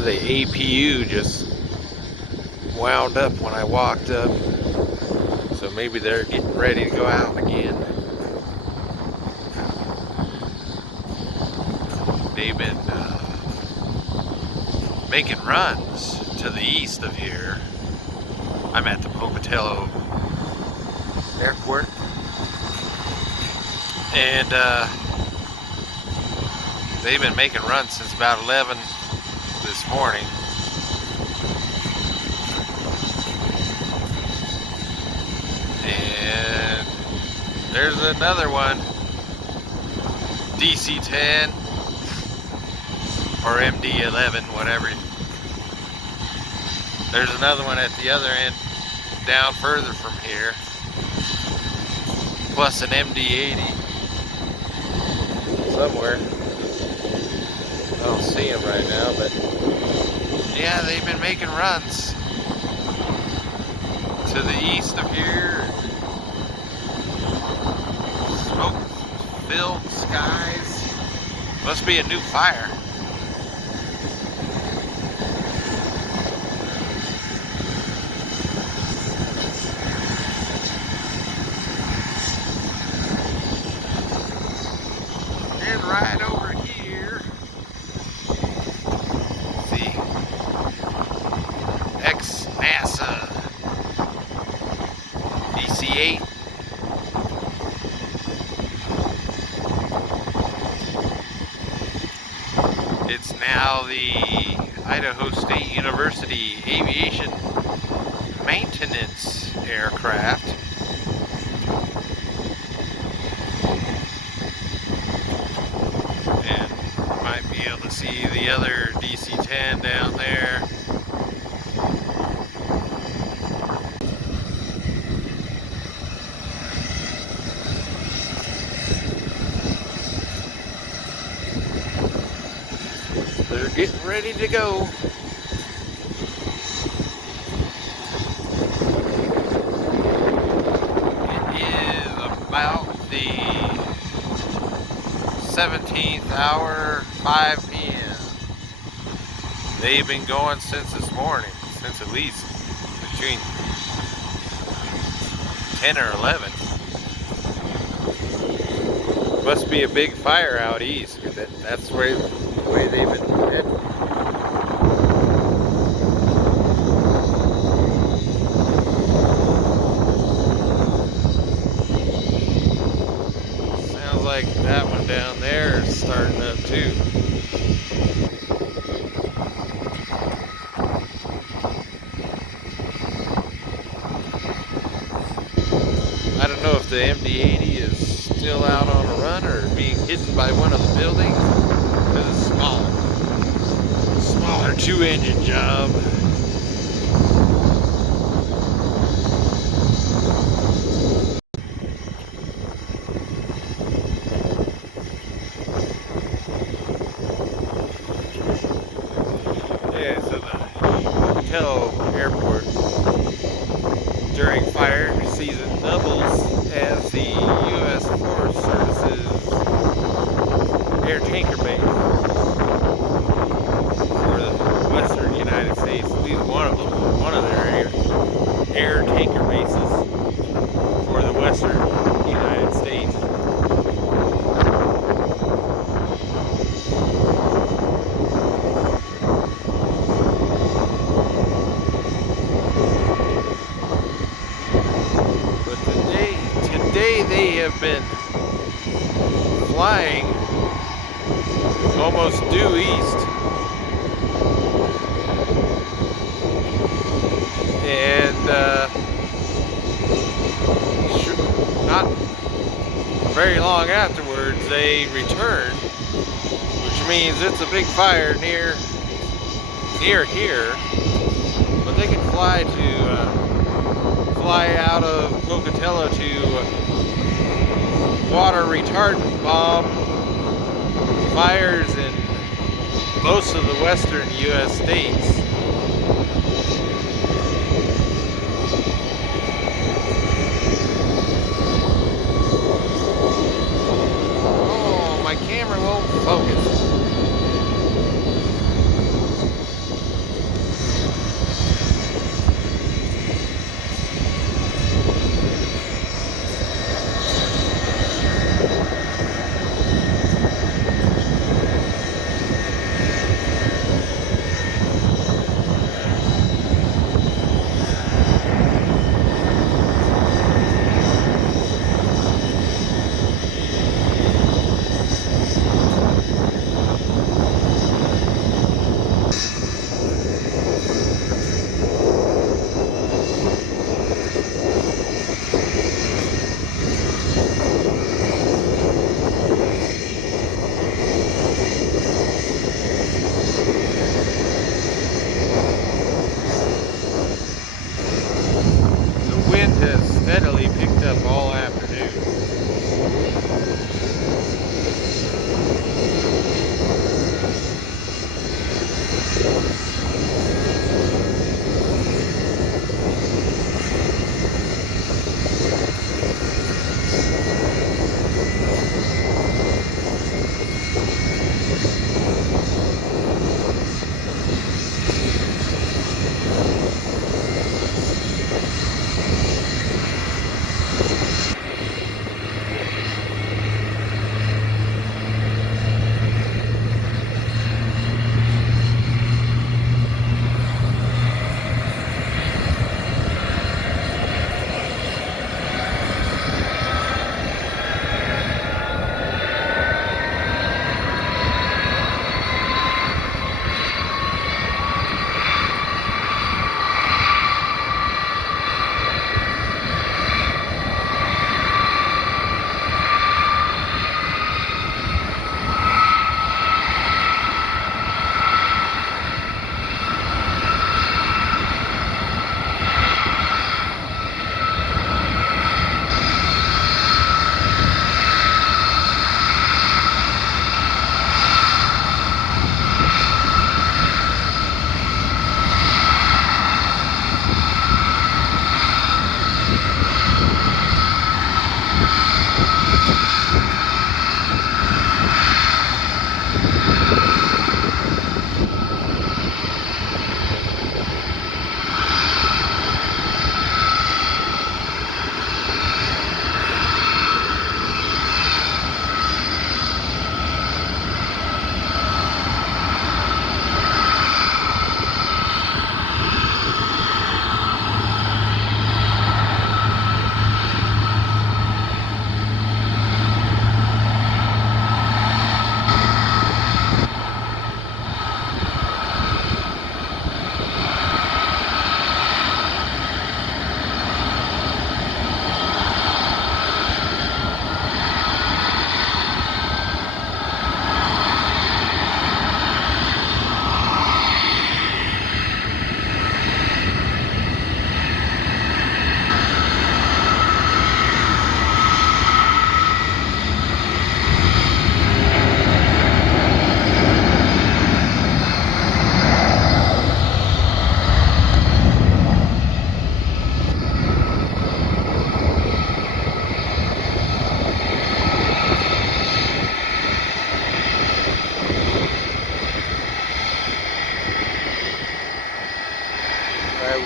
the APU just wound up when I walked up. So maybe they're getting ready to go out again. They've been making runs to the east of here. I'm at the Pocatello Airport. And they've been making runs since about 11 this morning. And there's another one, DC-10 or MD-11, whatever. There's another one at the other end, down further from here, plus an MD-80 somewhere. I don't see him right now, but yeah, they've been making runs to the east of here. Smoke-filled skies. Must be a new fire. And right over here, see, ex-NASA DC-8. It's now the Idaho State University Aviation Maintenance Aircraft. And you might be able to see the other DC-10 down there. They're getting ready to go. It is about the 17th hour, 5 p.m. They've been going since this morning, since at least between 10 or 11. Must be a big fire out east. That's the way they've been heading. Sounds like that one down there is starting up too. I don't know if the MD-80 is still out on a run or being hidden by one of the buildings. It's a smaller 2-engine job. Yeah, so the Pocatello Airport during fire season doubles as the U.S. Forest Service's Air Tanker Base for the western United States. At least one of their air tanker bases for the western United States. But today they have been flying almost due east, and not very long afterwards they return, which means it's a big fire near here. But they can fly out of Pocatello to water retardant bomb fires in most of the western U.S. states. Oh, my camera won't focus.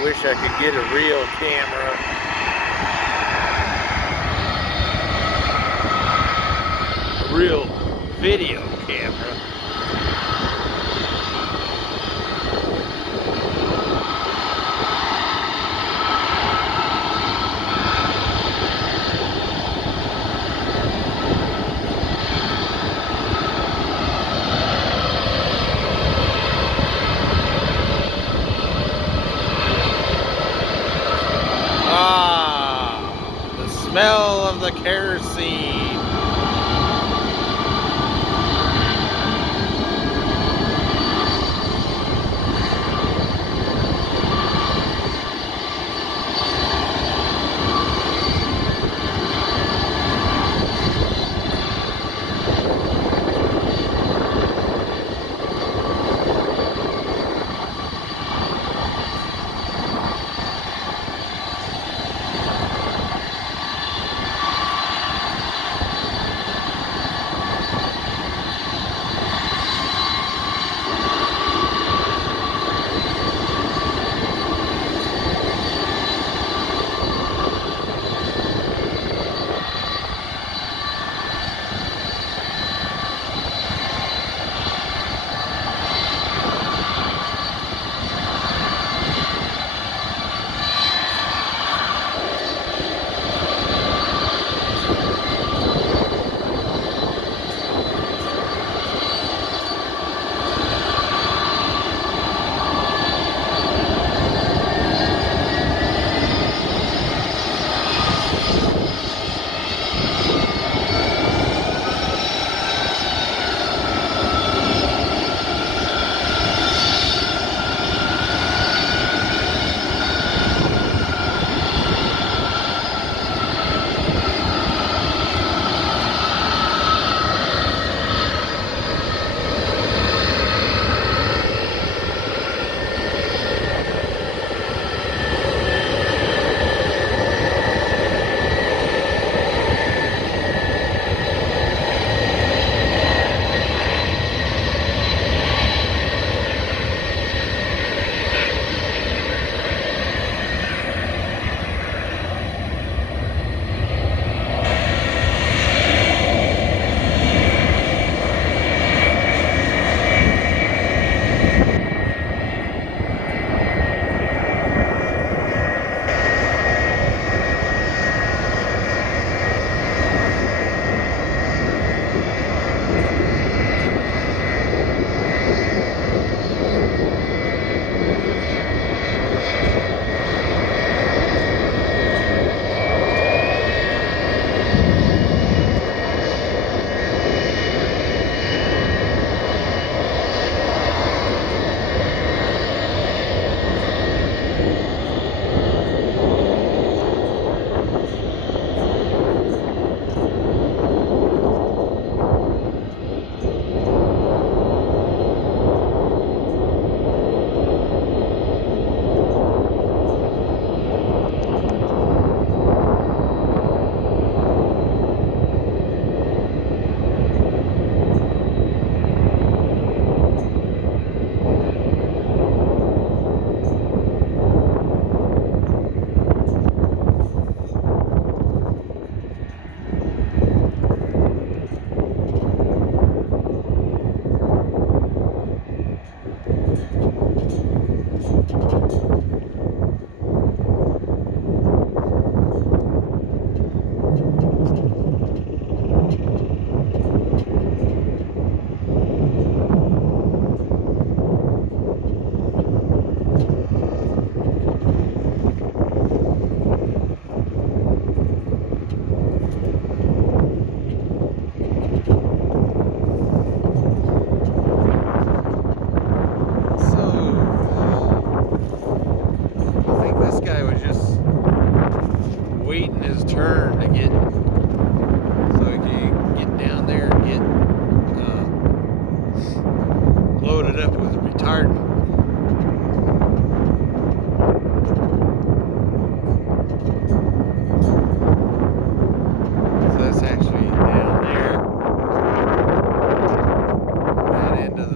wish I could get a real camera. A real video camera. The smell of the kerosene.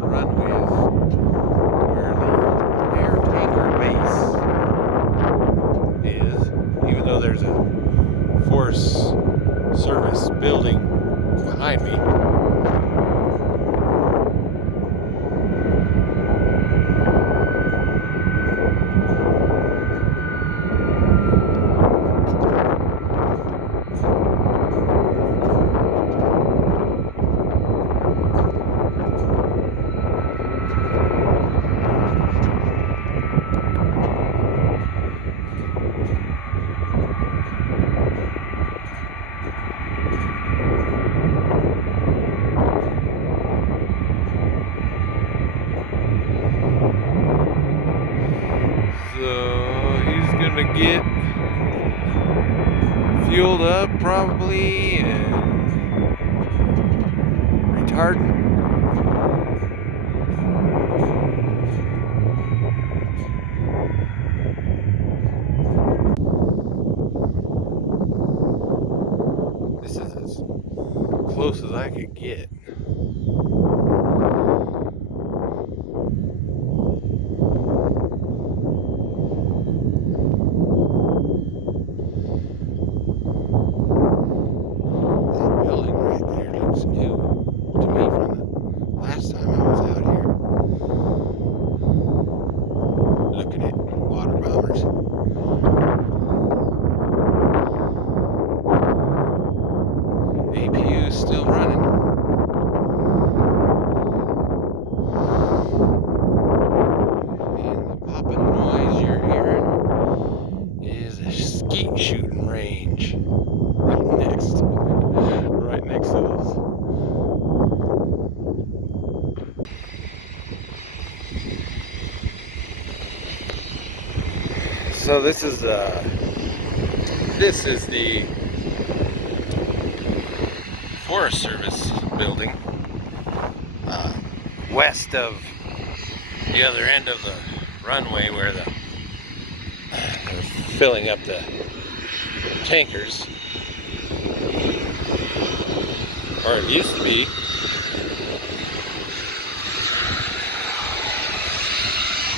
Runway is where the Air Tanker Base get fueled up probably and retardant. This is as close as I could get. Still running. And the popping noise you're hearing is a skeet shooting range right next to this. So this is the Forest Service building, west of the other end of the runway where they're filling up the tankers, or it used to be.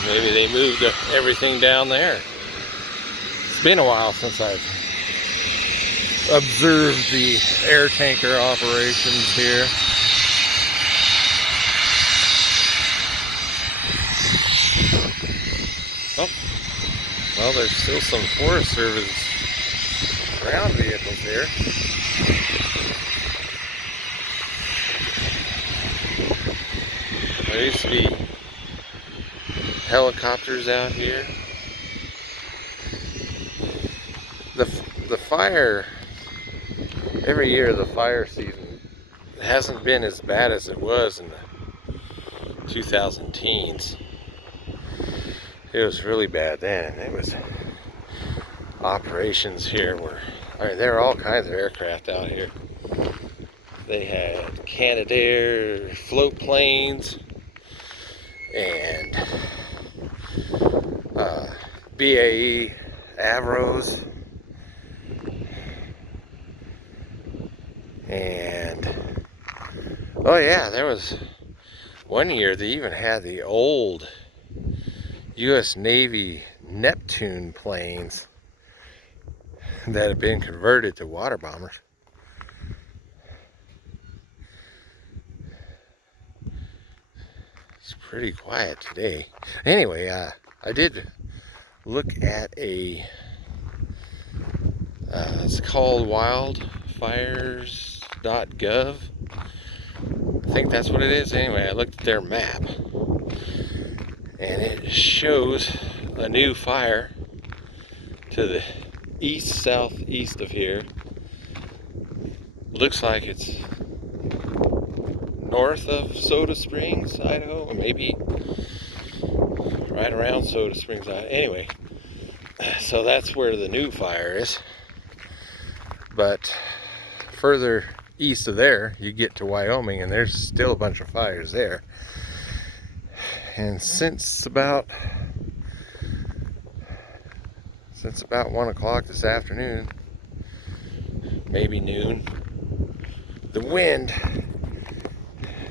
Maybe they moved everything down there. It's been a while since I've observed the air tanker operations here. Oh, well, there's still some Forest Service ground vehicles here. There used to be helicopters out here. The fire, every year the fire season hasn't been as bad as it was in the 2010s. It was really bad then. It was operations here where, I mean, there are all kinds of aircraft out here. They had Canadair float planes and BAE Avros, and oh yeah, there was one year they even had the old US Navy Neptune planes that had been converted to water bombers. It's pretty quiet today. Anyway, I did look at a it's called wildfires.gov. I think that's what it is. Anyway, I looked at their map and it shows a new fire to the southeast of here. Looks like it's north of Soda Springs, Idaho, or maybe right around Soda Springs, Idaho. Anyway, so that's where the new fire is. But further east of there, you get to Wyoming, and there's still a bunch of fires there. And since about 1 o'clock this afternoon, maybe noon, the wind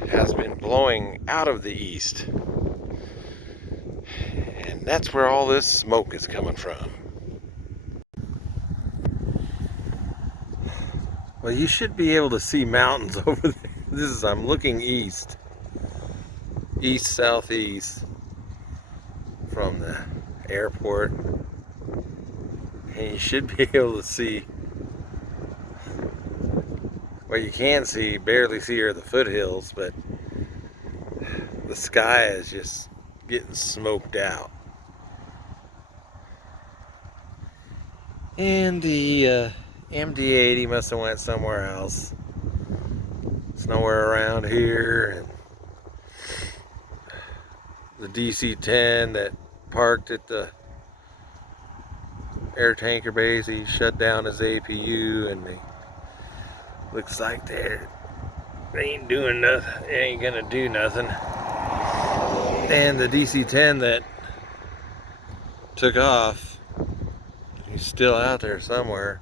has been blowing out of the east, and that's where all this smoke is coming from. Well, you should be able to see mountains over there. I'm looking east, southeast from the airport, and you should be able to see, well, you can see, barely see are the foothills, but the sky is just getting smoked out. And the MD-80 must have went somewhere else. It's nowhere around here. And the DC-10 that parked at the Air Tanker Base. He shut down his APU, and looks like they ain't doing nothing. They ain't gonna do nothing. And the DC-10 that took off, he's still out there somewhere.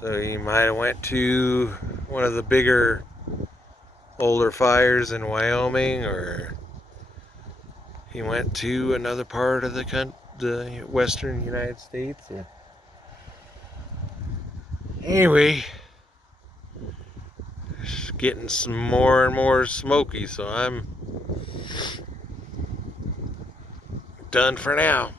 So he might have went to one of the bigger, older fires in Wyoming, or he went to another part of the western United States. Or... Anyway, it's getting some more and more smoky, so I'm done for now.